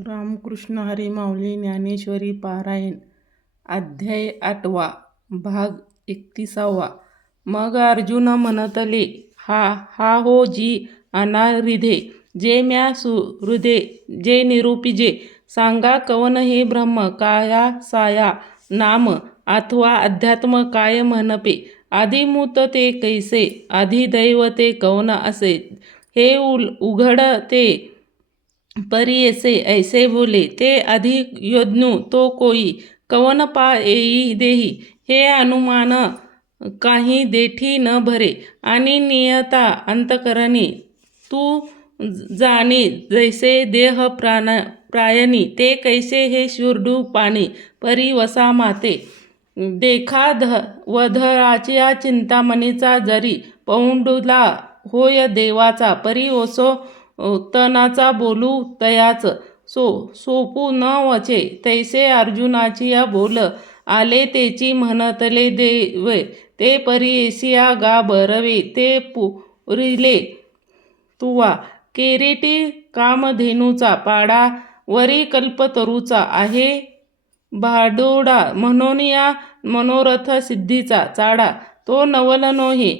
रामकृष्ण हरी माऊली ज्ञानेश्वरी पारायण अध्याय 8 भाग 31. मग अर्जुन म्हणतले, हा हो जी अनारिधे, जे म्या सुहृदे, जे निरूपिजे, सांगा कवन हे ब्रह्म काया साया नाम अथवा अध्यात्म काय म्हणपे. आदिमूत ते कैसे, अधिदैव ते कवन असे, हे उघड ते परी ऐसे बोले. ते अधिक योज्ञू तो कोई, कवन पा येई देही, हे अनुमान काही देठी न भरे. आणि नियता अंतकरणी तू जाणे, जैसे देह प्रायणी, ते कैसे हे शूरडू पाणी, परी वसा माते. देखा वधराच्या चिंतामणीचा, जरी पौंडुला होय देवाचा, परी ओसो तनाचा बोलू तयाच, सोपू न वचे. तैसे अर्जुनाची बोल आले, तेची म्हणतले देव, ते परी एसिया गा बरवे. ते पुरिले तुवा केरीटी कामधेनूचा, पाडा वरी कल्पतरूचा आहे भाडोडा, म्हणून या मनोरथ सिद्धीचा चाडा. तो नवल नोहे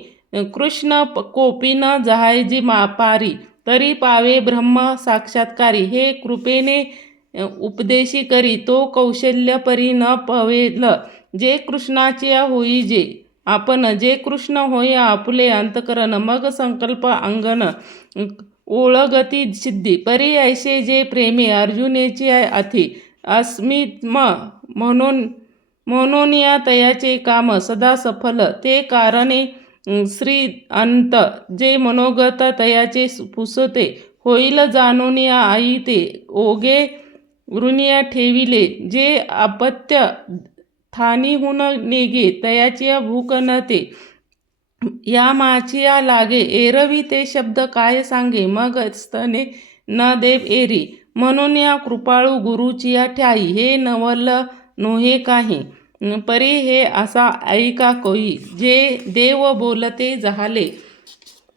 कृष्ण कोपीन जहाजी पारी, तरी पावे ब्रह्म साक्षात्कारी. हे कृपेने उपदेशी करी, तो कौशल्य परी न पवेल. जे कृष्णाचे होई जे आपण, जे कृष्ण होय आपुले अंतकरण. मग संकल्प अंगन ओळगती सिद्धी, परी ऐसे जे प्रेमे अर्जुनेची अथी. अस्मित्म म्हणून या तयाचे काम सदा सफल. ते कारणे श्री अंत, जे मनोगत तयाचे पुसते. होईल जाणून आई ते ओगे ऋणिया ठेविले, जे अपत्य थानीहून निघे तयाची भूक न ते. या माचिया लागे एरवी, ते शब्द काय सांगे, मग स्तने न देव एरी. म्हणून या कृपाळू गुरुचिया ठाई, हे नवल नोहे काही. परी हे असा ऐका कोई, जे देव बोलते झाले.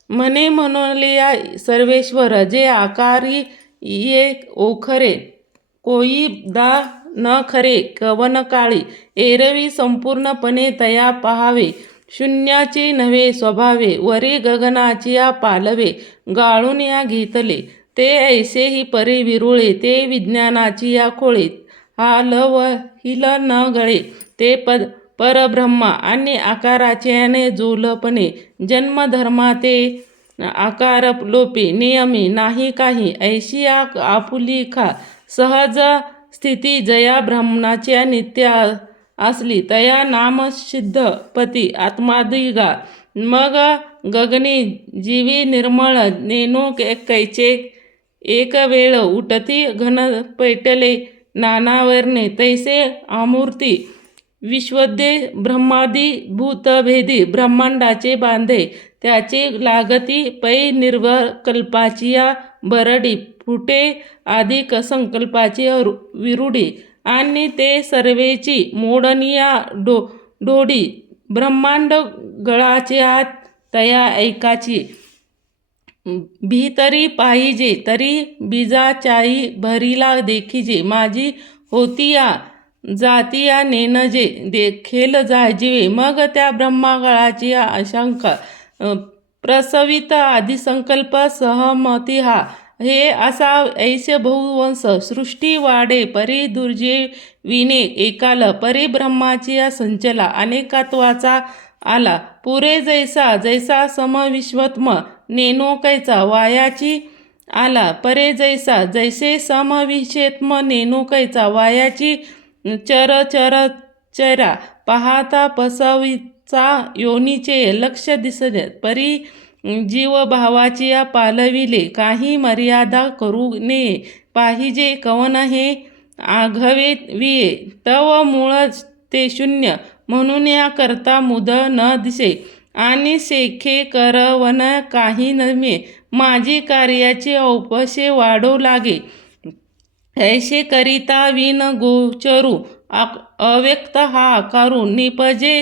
म्हणे म्हणलिया सर्वेश्वर, जे आकारी ये ओखरे, कोई दा न खरे कवन काळी. एरवी संपूर्णपणे तया पहावे, शून्याची नव्हे स्वभावे. वरी गगनाची पालवे, गाळून या घेतले. ते ऐसेही परी विरुळे, ते विज्ञानाची खोळे. हिल न गळे, ते परब्रह्मा आणि आकाराचे जोलपणे. जन्मधर्मा ते आकार लोपे, नियमी नाही काही. ऐशी आपुली खा सहज स्थिती, जया ब्रह्मणाच्या नित्य असली, तया नाम सिद्ध पती आत्मादिगा. मग गगनी जीवी निर्मळ नेनो कैचे, एक वेळ उठती घन पैटले नानावर्णे. तैसे अमूर्ती विश्वदे ब्रह्मादी भूतभेदी, ब्रह्मांडाचे बांधे त्याचे लागती. पै निर्विकल्पाची बरडी, फुटे अधिक संकल्पाची विरुडी. आणि ते सर्वेची मोडनिया डोडी, ब्रह्मांड गळाचे आत तया ऐकाची. भीतरी पाहिजे तरी बीजाचाई भरीला देखिजे. माझी होतिया जातिया नेनजे, देखेल जाजीवे. मग त्या ब्रह्मागळाची आशंका प्रसवित आदिसंकल्प सहमती हा. हे असा ऐसे बहुवंश सृष्टी वाढे, परी दुर्जेविने एकाल. परी ब्रह्माची संचला अनेकत्वाचा आला. पुरे जैसा समविश्वत्म नेनो कैचा, वायाची आला. परे जैसे समविषेत्म नेनो कैचा, वायाची. चरा पाहता पसवीचा योनीचे लक्ष दिसत. परी जीवभावाची पालविले, काही मर्यादा करू नये. पाहिजे कवन हे आघवे विये, तव मूळ ते शून्य. म्हणून या करता मुद न दिसे, आणि सेखे करवन काही नमे. माझी कार्याची औपशे वाढो लागे, ऐसे करिता विन गोचरू. अव्यक्त हा आकारू, निपजे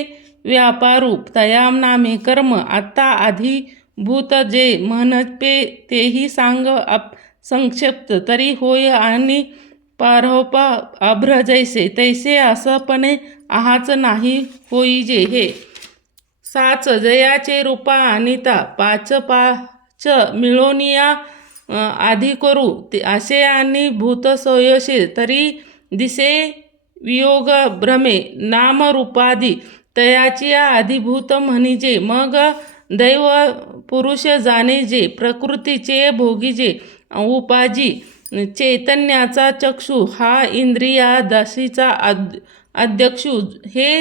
व्यापारू. तया नामे कर्म आता आधिभूत, जे म्हणपे तेही सांग संक्षिप्त. तरी होय आणि पारोपा अभ्र जैसे तैसे असपणे आहाच नाही होईजे हे. साच जयाचे रूपा अनिता पाच पाच मिळोनिया आधी करू असे आणि भूत सोयशील तरी दिसे वियोग भ्रमे नामरूपादी तयाची आधिभूत म्हणजे मग दैव पुरुष जाणे जे प्रकृतीचे भोगीजे उपाजी चैतन्याचा चक्षु हा इंद्रिया दशीचा अध्यक्षु हे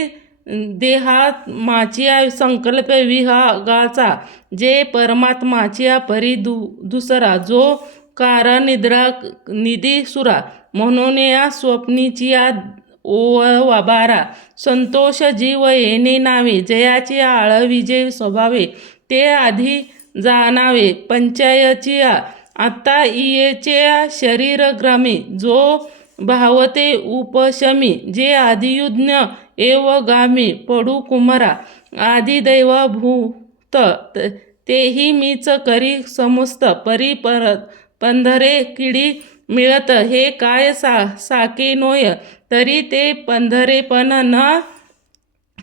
देहात्माच्या संकल्प विभागाचा जे परमात्माच्या परी दुसरा जो कारनिद्रा निधी सुरा म्हणून या स्वप्नीचिया ओवाबारा संतोष जीव येणे नावे जयाची आळविजे स्वभावे ते आधी जाणावे पंचायची आता इयेचे शरीर ग्रामे जो भावते उपशमी जे आदियुज्ञ एव गामी पडू कुमारा आदिदैव भूत तेही मीच करी समस्त परी पंधरे किडी मिळत हे काय साके नोय तरी ते पंधरेपण न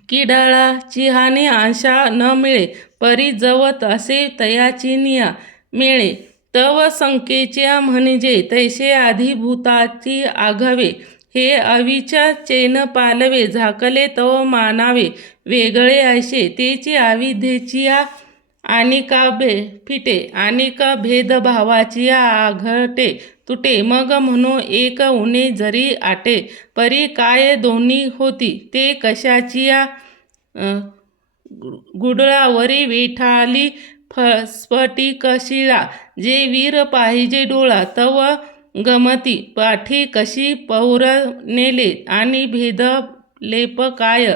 किडाळा चिहाने आशा न मिळे परी जवत असे तयाची निया मिळे तव संकेच्या म्हणजे तैसे आधिभूताची आघावे हे अविच्या चैन पालवे झाकले तव मानावे वेगळे ऐसे तेची आविधेची आनिका फिटे आनिका भेदभावाची आघटे तुटे मग म्हणू एक उणे जरी आटे परी काय दोन्ही होती ते कशाची गुडळावरी विठाली स्फटिकशिळा जे वीर पाहिजे डोळा तव गमती पाठी कशी पौर नेले आणि भेद लेप काय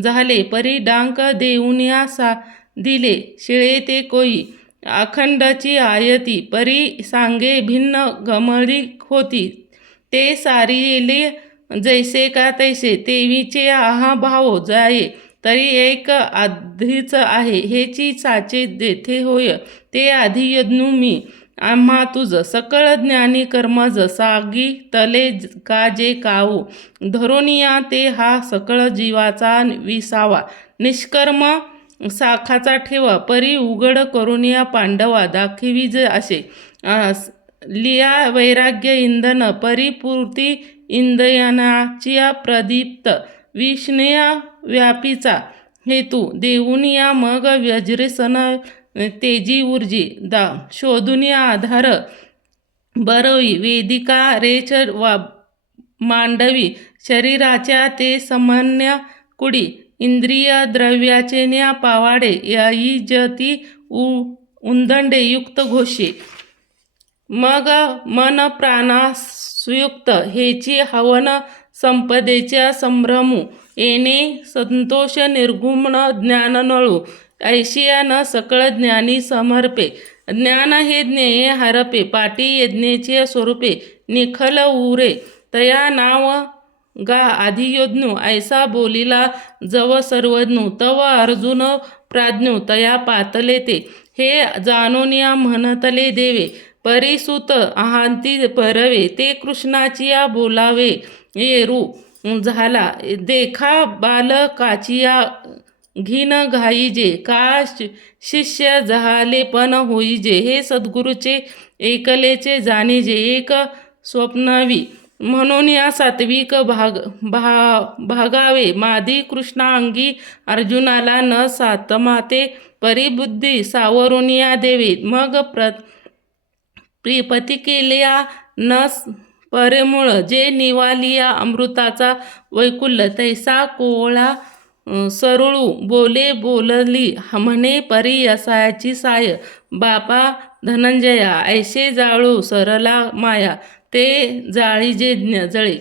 झाले परी डांक देऊन्या दिले शिळे ते कोई अखंडची आयती परी सांगे भिन्न गमळी होती ते सारिले जैसे का तैसे तेवीचे आहा भाव जाये तरी एक आधीच आहे हेची साचे जेथे होय ते आधी यज्ञू मी आम्हा तुझ सकळ ज्ञानी कर्मज सागी तले का जे काऊ धरोनिया ते हा सकळ जीवाचा विसावा निष्कर्म साखाचा ठेवा परी उघड करुनिया पांडवा दाखविज असे लिया वैराग्य इंधन परिपूर्ती इंदयनाची प्रदीप्त विष्णया व्यापीचा हेतू देऊनिया मग व्यजरेसन तेजी ऊर्जी शोधून आधार बरवी वेदिका रेच मांडवी शरीराच्या ते सामान्य कुडी इंद्रिय द्रव्याचे न्या पावाडे याई जती उंदंडे युक्त घोषे मग मन प्राणासयुक्त हेची हवन संपदेच्या संभ्रमू येणे संतोष निर्गुण ज्ञान नळू ऐशिया न सकळ ज्ञानी समर्पे ज्ञान हे ज्ञेय हरपे पाटी यज्ञेचे स्वरूपे निखल उरे तया नाव गा आधियोज्ञू ऐसा बोलिला जव सर्वज्ञू तव अर्जुन प्राज्ञू तया पातले ते हे जाणून या म्हणतले देवे परिसुत आहांती परवे ते कृष्णाचिया बोलावे येरू झाला देखा बालकाचिया घिन घाईजे का शिष्य झाले पण होईजे हे सद्गुरूचे एकलेचे जाणीजे एक स्वप्नवी म्हणून या सात्विक भागावे मादी कृष्णांगी अर्जुनाला न सातमाते परिबुद्धी सावरून या देवे मग प्रिपती केल्या न परेमुळ जे निवालिया अमृताचा वैकुल्य तैसा कोवळा सरुळू बोलली म्हणे परी असायाची साय बापा धनंजया ऐसे जाळू सरला माया ते जाळीजे जळे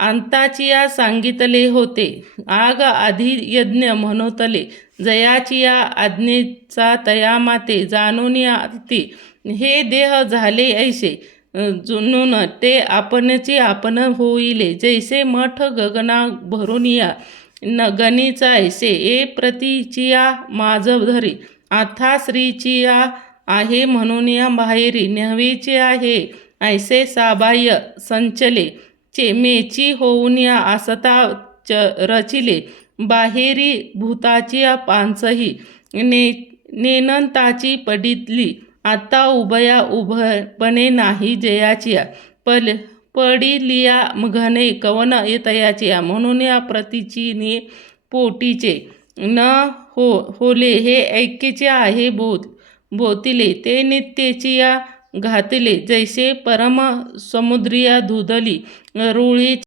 अंताचिया सांगितले होते आग आधी यज्ञ म्हणोतले जयाचिया आज्ञेचा तया माते जाणून ती हे देह झाले ऐसे जुनून ते आपणचे आपण होईले जैसे मठ गगना भरून या गणीचा ऐसे ए प्रतीचिया माझ धरी आथा श्रीचिया आहे म्हणून या बाहेरी न्हवीचे आहे ऐसे साबाह्य संचले मेची होऊन या आसता रचिले बाहेरी भूताची पांचही नेनंताची पडितली आता उभया उभपणे नाही जयाची पडिलिया घने कवन तयाची म्हणून या प्रतीची पोटीचे न होले हे ऐक्यचे आहे बोतिले ते नित्यची या घातले जैसे परम समुद्रिया धुदली रुळी